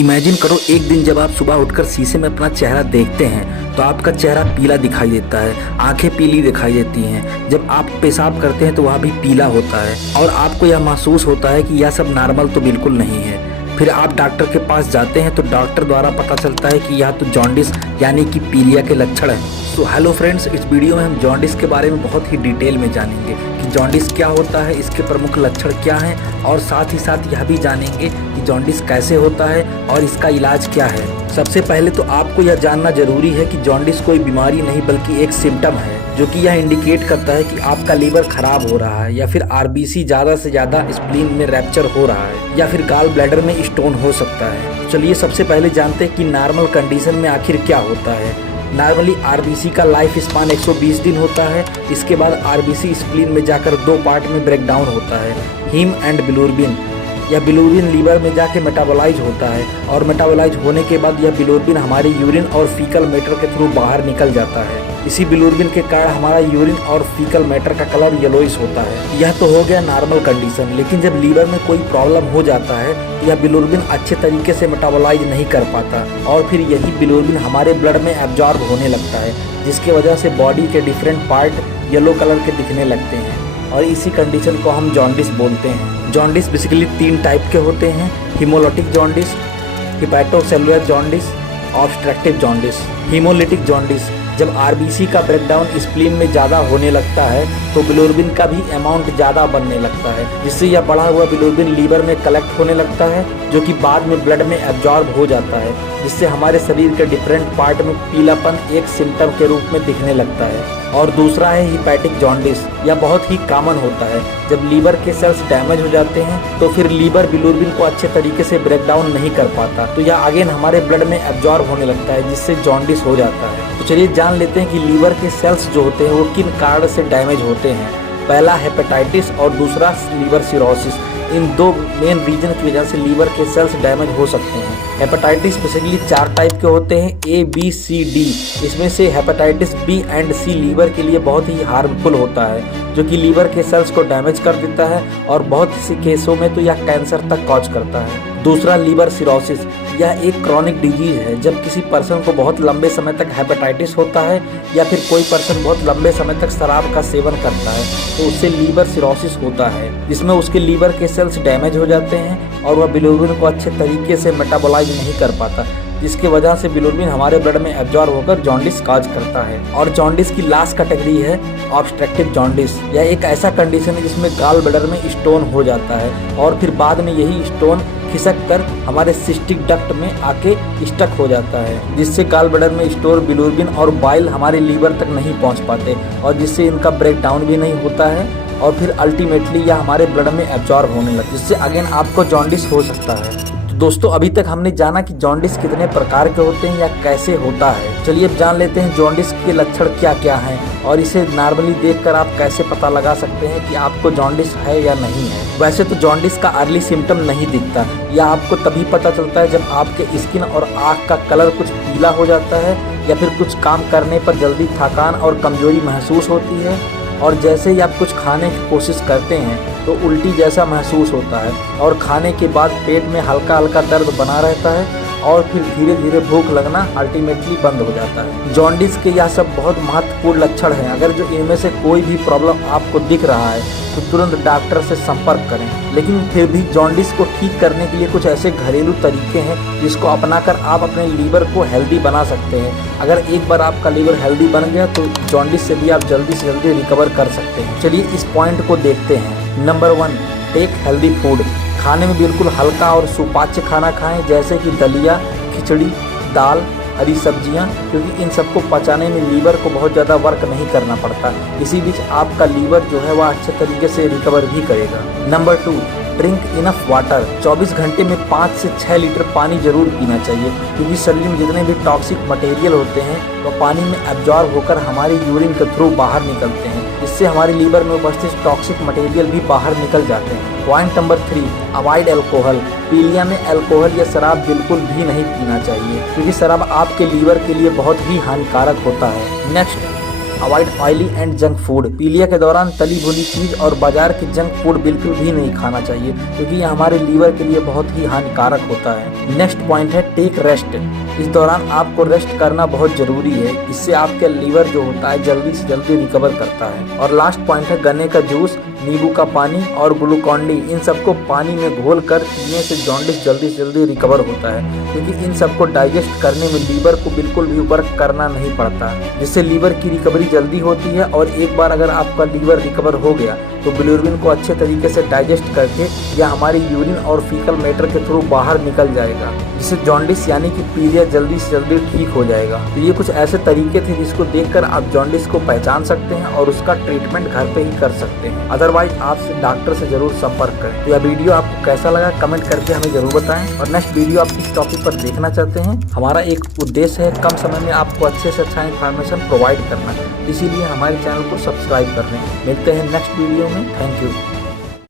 Imagine करो एक दिन जब आप सुबह उठकर शीशे में अपना चेहरा देखते हैं तो आपका चेहरा पीला दिखाई देता है, आंखें पीली दिखाई देती हैं। जब आप पेशाब करते हैं तो वह भी पीला होता है और आपको यह महसूस होता है कि यह सब नॉर्मल तो बिल्कुल नहीं है। फिर आप डॉक्टर के पास जाते हैं तो डॉक्टर द्वारा पता चलता है कि यह तो जॉन्डिस यानी कि पीलिया के लक्षण हैं। सो हेलो फ्रेंड्स, इस वीडियो में हम जॉन्डिस के बारे में बहुत ही डिटेल में जानेंगे कि जॉन्डिस क्या होता है, इसके प्रमुख लक्षण क्या हैं और साथ ही साथ यह भी जानेंगे कि जॉन्डिस कैसे होता है और इसका इलाज क्या है। सबसे पहले तो आपको यह जानना जरूरी है कि जॉन्डिस कोई बीमारी नहीं बल्कि एक सिम्टम है जो कि यह इंडिकेट करता है कि आपका लीवर खराब हो रहा है या फिर आरबीसी ज़्यादा से ज़्यादा स्प्लीन में रैप्चर हो रहा है या फिर गाल ब्लैडर में स्टोन हो सकता है। चलिए सबसे पहले जानते हैं कि नॉर्मल कंडीशन में आखिर क्या होता है। नॉर्मली आरबीसी का लाइफ स्पान 120 दिन होता है। इसके बाद आरबीसी स्प्लीन में जाकर दो पार्ट में ब्रेक डाउन होता है, हीम एंड बिलिरुबिन। यह बिलिरुबिन लीवर में जाके मेटाबोलाइज होता है और मेटाबोलाइज होने के बाद यह बिलिरुबिन हमारे यूरिन और फीकल मैटर के थ्रू बाहर निकल जाता है। इसी बिलिरुबिन के कारण हमारा यूरिन और फीकल मैटर का कलर येलोइश होता है। यह तो हो गया नॉर्मल कंडीशन, लेकिन जब लीवर में कोई प्रॉब्लम हो जाता है तो यह बिलिरुबिन अच्छे तरीके से मेटाबोलाइज नहीं कर पाता और फिर यही बिलिरुबिन हमारे ब्लड में एब्जॉर्ब होने लगता है, जिसकी वजह से बॉडी के डिफरेंट पार्ट येलो कलर के दिखने लगते हैं और इसी कंडीशन को हम जॉन्डिस बोलते हैं। जॉन्डिस बेसिकली 3 टाइप के होते हैं, haemolytic jaundice, hepatocellular jaundice, obstructive jaundice. Haemolytic jaundice जब आरबीसी का ब्रेकडाउन स्प्लीन में ज़्यादा होने लगता है तो बिलिरुबिन का भी अमाउंट ज़्यादा बनने लगता है, जिससे यह बढ़ा हुआ बिलिरुबिन लीवर में कलेक्ट होने लगता है जो कि बाद में ब्लड में एब्जॉर्ब हो जाता है, जिससे हमारे शरीर के डिफरेंट पार्ट में पीलापन एक सिम्टम के रूप में दिखने लगता है। और दूसरा है हिपैटिक जॉन्डिस। यह बहुत ही कॉमन होता है। जब लीवर के सेल्स डैमेज हो जाते हैं तो फिर लीवर बिलिरुबिन को अच्छे तरीके से ब्रेकडाउन नहीं कर पाता, तो यह अगेन हमारे ब्लड में एब्जॉर्ब होने लगता है, जिससे जॉन्डिस हो जाता है। तो चलिए जान लेते हैं कि लीवर के सेल्स जो होते हैं वो किन कारण से डैमेज होते हैं। पहला हेपेटाइटिस और दूसरा लीवर सिरोसिस। इन दो मेन रीजन की वजह से लीवर के सेल्स डैमेज हो सकते हैं। हेपेटाइटिस बेसिकली 4 टाइप के होते हैं, A, B, C, D। इसमें से hepatitis B and C liver के लिए बहुत ही हार्मफुल होता है, जो कि लीवर के सेल्स को डैमेज कर देता है और बहुत सी केसों में तो यह कैंसर तक कॉज करता है। दूसरा लीवर सिरोसिस। यह एक क्रॉनिक डिजीज है। जब किसी पर्सन को बहुत लंबे समय तक हेपेटाइटिस होता है या फिर कोई पर्सन बहुत लंबे समय तक शराब का सेवन करता है तो उससे लीवर सिरोसिस होता है, जिसमें उसके लीवर के सेल्स डैमेज हो जाते हैं और वह बिलिरुबिन को अच्छे तरीके से मेटाबोलाइज नहीं कर पाता, जिसकी वजह से बिलिरुबिन हमारे ब्लड में एब्जॉर्ब होकर जॉन्डिस कॉज करता है। और जॉन्डिस की लास्ट कैटेगरी है ऑब्स्ट्रक्टिव जॉन्डिस। यह एक ऐसा कंडीशन है जिसमें गाल ब्लैडर में स्टोन हो जाता है और फिर बाद में यही स्टोन खिसक कर हमारे सिस्टिक डक्ट में आके स्टक हो जाता है, जिससे गाल ब्लैडर में स्टोर बिलिरुबिन और बाइल हमारे लीवर तक नहीं पहुंच पाते और जिससे इनका ब्रेक डाउन भी नहीं होता है और फिर अल्टीमेटली यह हमारे ब्लड में एब्जॉर्ब होने लगता है, जिससे अगेन आपको जॉन्डिस हो सकता है। तो दोस्तों, अभी तक हमने जाना कि जॉन्डिस कितने प्रकार के होते हैं या कैसे होता है। चलिए अब जान लेते हैं जॉन्डिस के लक्षण क्या क्या हैं और इसे नॉर्मली देखकर आप कैसे पता लगा सकते हैं कि आपको जॉन्डिस है या नहीं है। वैसे तो जॉन्डिस का अर्ली सिम्टम नहीं दिखता, यह आपको तभी पता चलता है जब आपके स्किन और आँख का कलर कुछ पीला हो जाता है या फिर कुछ काम करने पर जल्दी थकान और कमजोरी महसूस होती है और जैसे ही आप कुछ खाने की कोशिश करते हैं तो उल्टी जैसा महसूस होता है और खाने के बाद पेट में हल्का हल्का दर्द बना रहता है और फिर धीरे धीरे भूख लगना अल्टीमेटली बंद हो जाता है। जॉन्डिस के यह सब बहुत महत्वपूर्ण लक्षण हैं। अगर जो इनमें से कोई भी प्रॉब्लम आपको दिख रहा है तो तुरंत डॉक्टर से संपर्क करें। लेकिन फिर भी जॉन्डिस को ठीक करने के लिए कुछ ऐसे घरेलू तरीके हैं जिसको अपनाकर आप अपने लीवर को हेल्दी बना सकते हैं। अगर एक बार आपका लीवर हेल्दी बन गया तो जॉन्डिस से भी आप जल्दी से जल्दी रिकवर कर सकते हैं। चलिए इस पॉइंट को देखते हैं। Number 1, take healthy food. खाने में बिल्कुल हल्का और सुपाच्य खाना खाएं, जैसे कि दलिया, खिचड़ी, दाल, हरी सब्जियां, क्योंकि इन सबको पचाने में लीवर को बहुत ज़्यादा वर्क नहीं करना पड़ता। इसी बीच आपका लीवर जो है वह अच्छे तरीके से रिकवर भी करेगा। Number 2, drink enough water. 24 घंटे में 5 से 6 लीटर पानी जरूर पीना चाहिए, क्योंकि शरीर में जितने भी टॉक्सिक मटेरियल होते हैं वो पानी में एब्जॉर्ब होकर हमारे यूरिन के थ्रू बाहर निकलते हैं। इससे हमारे लीवर में उपस्थित टॉक्सिक मटेरियल भी बाहर निकल जाते हैं। Point number 3, avoid alcohol. पीलिया में अल्कोहल या शराब बिल्कुल भी नहीं पीना चाहिए, क्योंकि शराब आपके लीवर के लिए बहुत ही हानिकारक होता है। Next, avoid oily and junk food. पीलिया के दौरान तली भुनी चीज और बाजार के जंक फूड बिल्कुल भी नहीं खाना चाहिए, क्योंकि ये हमारे लीवर के लिए बहुत ही हानिकारक होता है। नेक्स्ट पॉइंट है टेक रेस्ट। इस दौरान आपको रेस्ट करना बहुत जरूरी है, इससे आपका लीवर जो होता है जल्दी से जल्दी रिकवर करता है। और लास्ट पॉइंट है गन्ने का जूस, नींबू का पानी और ग्लूकॉन डी, इन सबको पानी में घोल कर पीने से जॉन्डिस जल्दी से जल्दी रिकवर होता है, क्योंकि इन सबको डाइजेस्ट करने में लीवर को बिल्कुल भी वर्क करना नहीं पड़ता, जिससे लीवर की रिकवरी जल्दी होती है। और एक बार अगर आपका लीवर रिकवर हो गया तो बिलिरुबिन को अच्छे तरीके से डाइजेस्ट करके या हमारी यूरिन और फीकल मैटर के थ्रू बाहर निकल जाएगा, जिससे जॉन्डिस यानी कि पीलिया जल्दी से जल्दी ठीक हो जाएगा। तो ये कुछ ऐसे तरीके थे जिसको देखकर आप जॉन्डिस को पहचान सकते हैं और उसका ट्रीटमेंट घर पे ही कर सकते हैं। अदरवाइज आपसे डॉक्टर से जरूर संपर्क करें। तो यह वीडियो आपको कैसा लगा कमेंट करके हमें जरूर बताएं। और नेक्स्ट वीडियो आप किस टॉपिक पर देखना चाहते हैं, हमारा एक उद्देश्य है कम समय में आपको अच्छे से अच्छा इन्फॉर्मेशन प्रोवाइड करना, इसीलिए हमारे चैनल को सब्सक्राइब कर लें। मिलते हैं नेक्स्ट वीडियो में। Thank you.